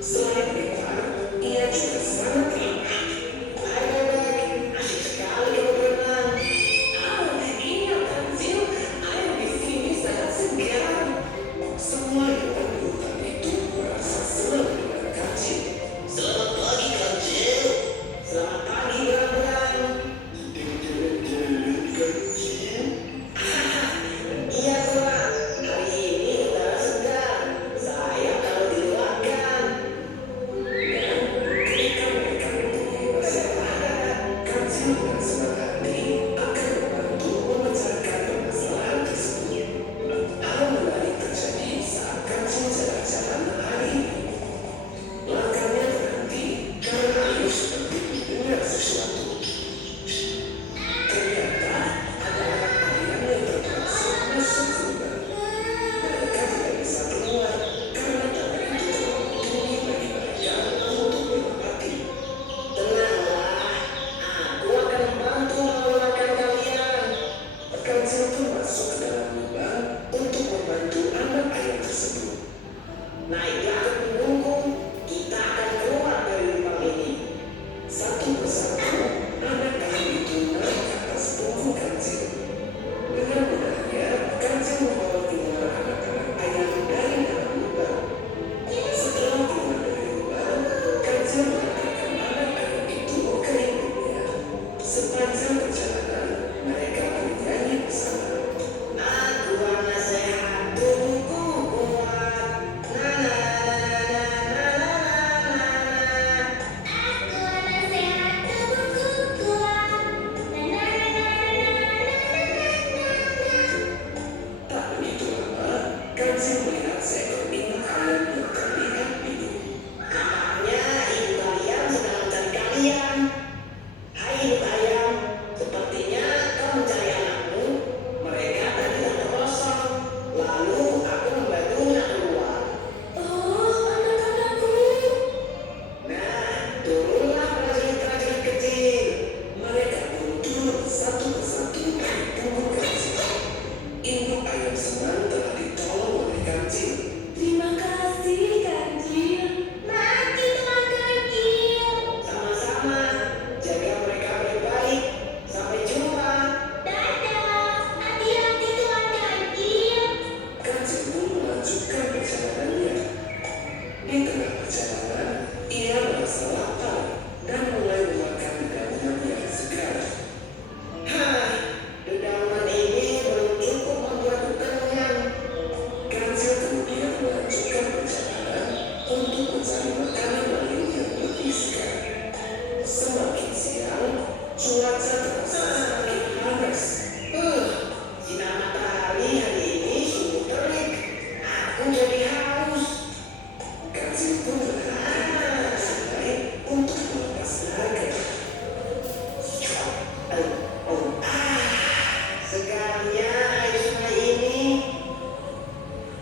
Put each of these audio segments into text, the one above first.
Selain itu, ia juga sangat ramah. Hai bebek, asik sekali kamu berenang. Iya Tanzil, air di sini sangat segar. Semua hewan di hutan itu merasa senang dengan kancil. Selamat pagi kancil. Selamat pagi Bram. Kancil. Iya Tuan, hari ini udara segar. Saya kalau diluarkan. Dan ketika mereka mempunyai masalah, kancil dengan senang hati akan membantu memecahkan permasalahan tersebut. Hal menarik terjadi saat kancil jalan-jalan hari ini. Langkahnya berhenti karena Ayu seperti mendengar sesuatu. Ternyata ada anak ayam yang terpaksa masuk ke lubang. Mereka tidak bisa keluar karena tanah itu terlalu tinggi bagi mereka untuk dilewati. Tenanglah, aku akan membantu mengeluarkan kalian. Kancil pun masuk ke dalam lubang untuk membantu anak ayam tersebut. Naiklah ke punggungku, kita akan keluar dari lubang ini. Satu persatu, anak ayam itu naik ke atas punggung kancil. Dengan mudahnya, kancil membawa keluar anak-anak ayam dari dalam lubang. Setelah keluar dari lubang, kancil mengantarkan anak ayam itu ke induknya. Sepanjang perjalanan, mereka bernyanyi bersama. Aku anak sehat, tubuhku kuat. Na na na na na na na. Aku anak sehat, tubuhku kuat. Na na na na na na. Tak begitu lama, kancil melihat seekor induk ayam yang terlihat bingung. Kabarnya ibu kalian sedang mencari kalian. Hai induk ayam, sepertinya kau mencari anakmu. Mereka tadi tak kosong. Lalu aku membantunya keluar. Oh, anak-anakku. Nah, turunlah prajurit-prajurit kecil. Mereka pun turun satu persatu dari punggung kancil. Induk ayam senang telah ditolong oleh kancil. Terima kasih, Kancil. Mati Tuan Kancil. Sama-sama, jaga mereka baik-baik. Sampai jumpa. Dadah. Hati-hati Tuan Kancil. Kancil pun melanjutkan perjalanannya. Di tengah perjalanan, ia merasa lapar dan mulai memakan dedaunan yang segar. Hah, dedaunan ini belum cukup membuatku kenyang. Kancil kemudian melanjutkan perjalanan untuk mencari makanan lain yang lebih segar. Semakin siang, cuaca terasa semakin panas. Sinar matahari hari ini sungguh terik. Aku jadi haus. Kancil pun berlari ke tepi sungai untuk melepas dahaga. Segarnya air sungai ini.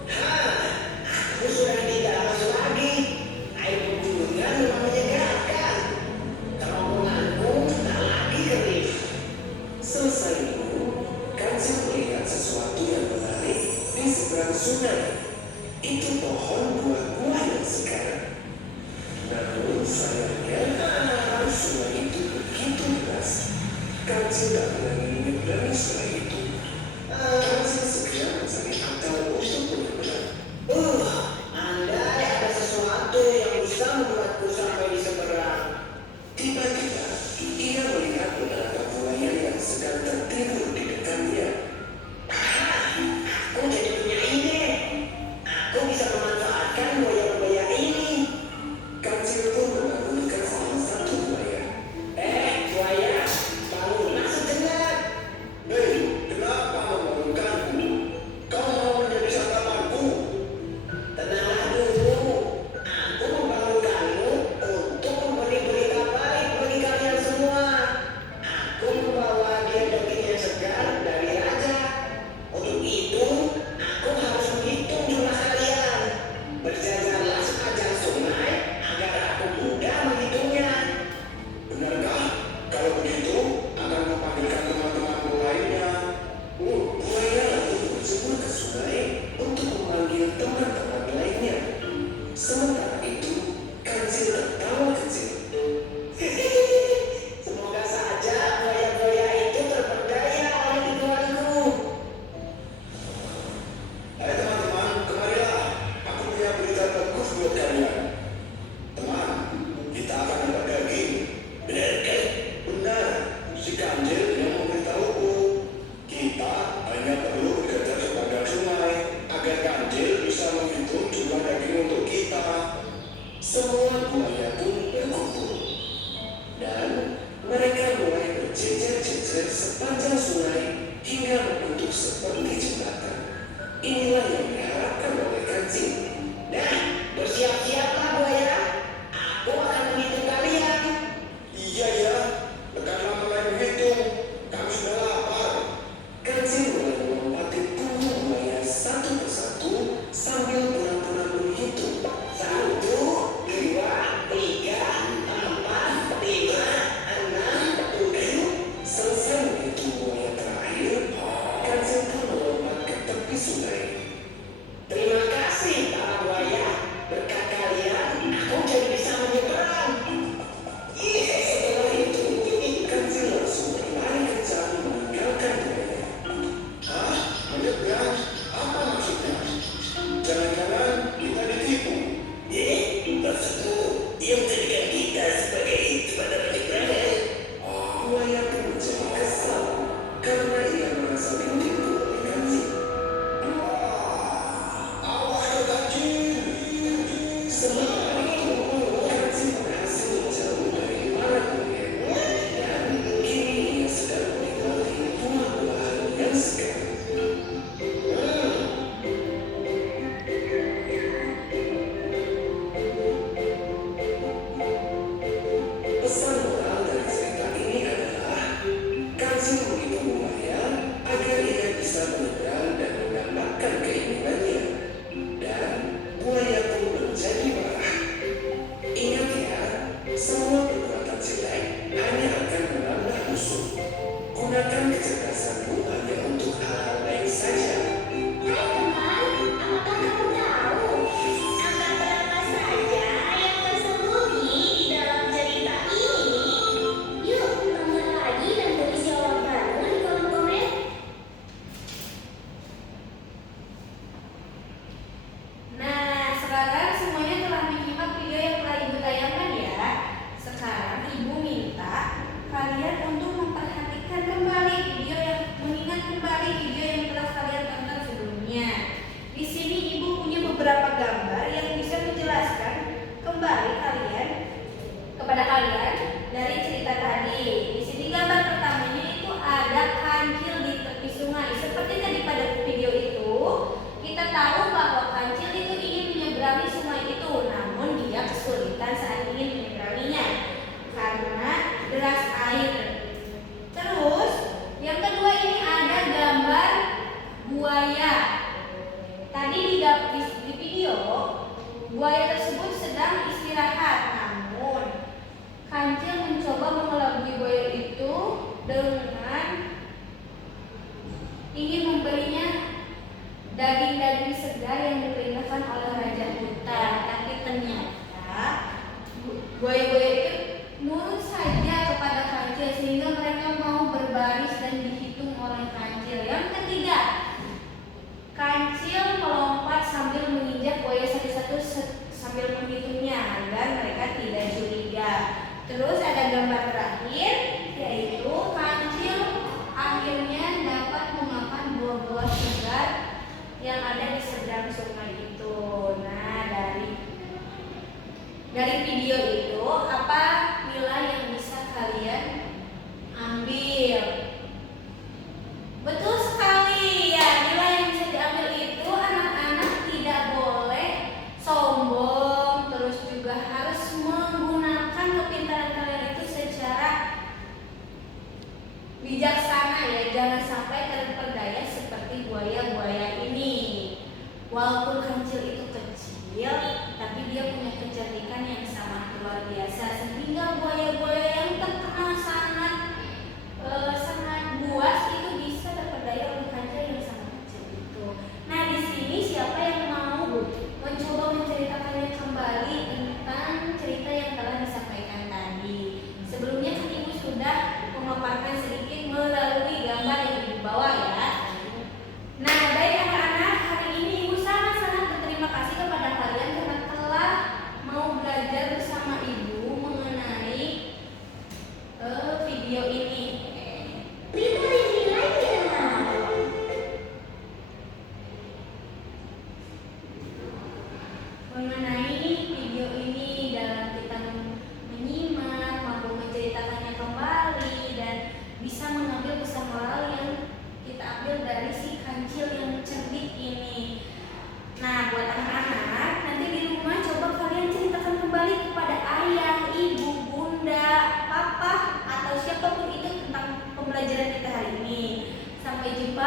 Aku sudah tidak haus lagi. Air kalian dari cerita tadi. Di sini gambar pertamanya itu ada kancil di tepi sungai. Seperti tadi pada video itu, kita tahu bahwa kancil itu ingin menyeberangi sungai itu, namun dia kesulitan saat ingin menyeberanginya karena deras air. Terus yang kedua ini ada gambar buaya. Tadi di video buaya tersebut sedang istirahat, namun kancil mencoba mengelabui buaya itu dengan ingin memberinya daging-daging segar yang diperintahkan oleh raja hutan. Tapi ternyata buaya-buaya itu nurut saja kepada kancil sehingga mereka mau berbaris dan dihitung oleh kancil. Yang ketiga, kancil melompat sambil menginjak buaya satu-satu sambil menghitungnya agar mereka tidak curiga. Terus ada gambar terakhir, yaitu kancil akhirnya dapat memakan buah-buah segar yang ada di seberang sungai itu. Nah, dari video itu apa nilai yang bisa kalian ambil? Betul sekali ya, nilai yang bisa diambil itu anak-anak tidak boleh sombong, terus juga harus menggunakan kepintaran kalian itu secara bijaksana ya, jangan sampai terperdaya seperti buaya-buaya ini. Walaupun kancil itu kecil, tapi dia punya kecerdikan yang sangat luar biasa sehingga buaya-buaya yang terkenal sangat buas itu bisa terperdaya oleh kancil yang sangat kecil itu. Nah, di sini siapa yang mau mencoba menceritakannya kembali tentang cerita yang telah disampaikan tadi? Sebelumnya kan Ibu sudah memaparkan sedikit melalui gambar yang di bawah ya. Nah, baik anak-anak, hari ini Ibu sangat-sangat berterima kasih kepada kalian karena telah mau belajar bersama Ibu mengenai video ini. Mengenai video ini dalam kita menyimak, mampu menceritakannya kembali dan bisa mengambil pesan moral yang kita ambil dari si kancil yang cerdik ini. Nah, buat anak-anak, nanti di rumah coba kalian ceritakan kembali kepada ayah, ibu, bunda, papa, atau siapapun itu tentang pembelajaran kita hari ini. Sampai jumpa